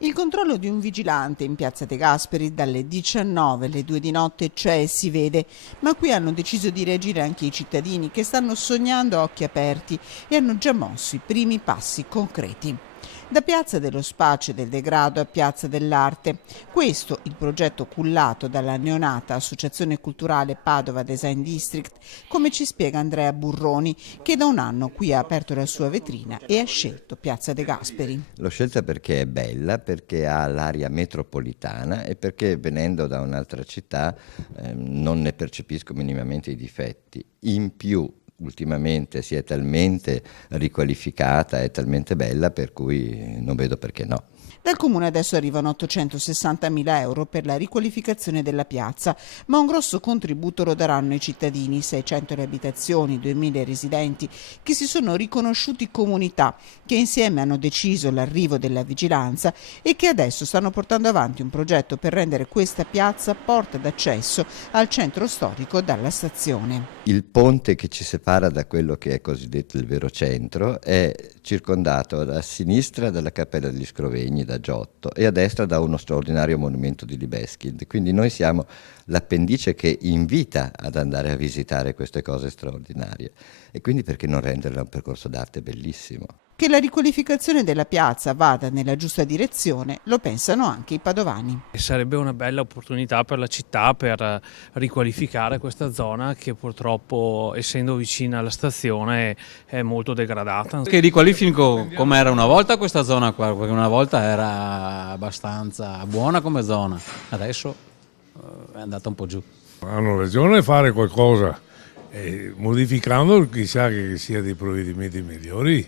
Il controllo di un vigilante in piazza De Gasperi dalle 19 alle 2 di notte c'è e si vede, ma qui hanno deciso di reagire anche i cittadini che stanno sognando a occhi aperti e hanno già mosso i primi passi concreti. Da Piazza dello Spaccio e del Degrado a Piazza dell'Arte. Questo il progetto cullato dalla neonata Associazione Culturale Padova Design District, come ci spiega Andrea Burroni, che da un anno qui ha aperto la sua vetrina e ha scelto Piazza De Gasperi. L'ho scelta perché è bella, perché ha l'aria metropolitana e perché venendo da un'altra città non ne percepisco minimamente i difetti. In più, ultimamente si è talmente riqualificata, è talmente bella per cui non vedo perché no. Dal Comune adesso arrivano 860.000 euro per la riqualificazione della piazza, ma un grosso contributo lo daranno i cittadini, 600 le abitazioni, 2.000 i residenti, che si sono riconosciuti comunità, che insieme hanno deciso l'arrivo della vigilanza e che adesso stanno portando avanti un progetto per rendere questa piazza porta d'accesso al centro storico dalla stazione. Il ponte che ci separa da quello che è cosiddetto il vero centro è circondato a sinistra dalla Cappella degli Scrovegni, da Giotto, e a destra da uno straordinario monumento di Libeskind. Quindi noi siamo l'appendice che invita ad andare a visitare queste cose straordinarie. E quindi perché non renderla un percorso d'arte bellissimo? Che la riqualificazione della piazza vada nella giusta direzione lo pensano anche i padovani. Sarebbe una bella opportunità per la città per riqualificare questa zona che purtroppo, essendo vicina alla stazione, è molto degradata. Che riqualifico come era una volta questa zona qua, perché una volta era abbastanza buona come zona, adesso è andata un po' giù. Hanno ragione a fare qualcosa, modificando chissà che sia dei provvedimenti migliori.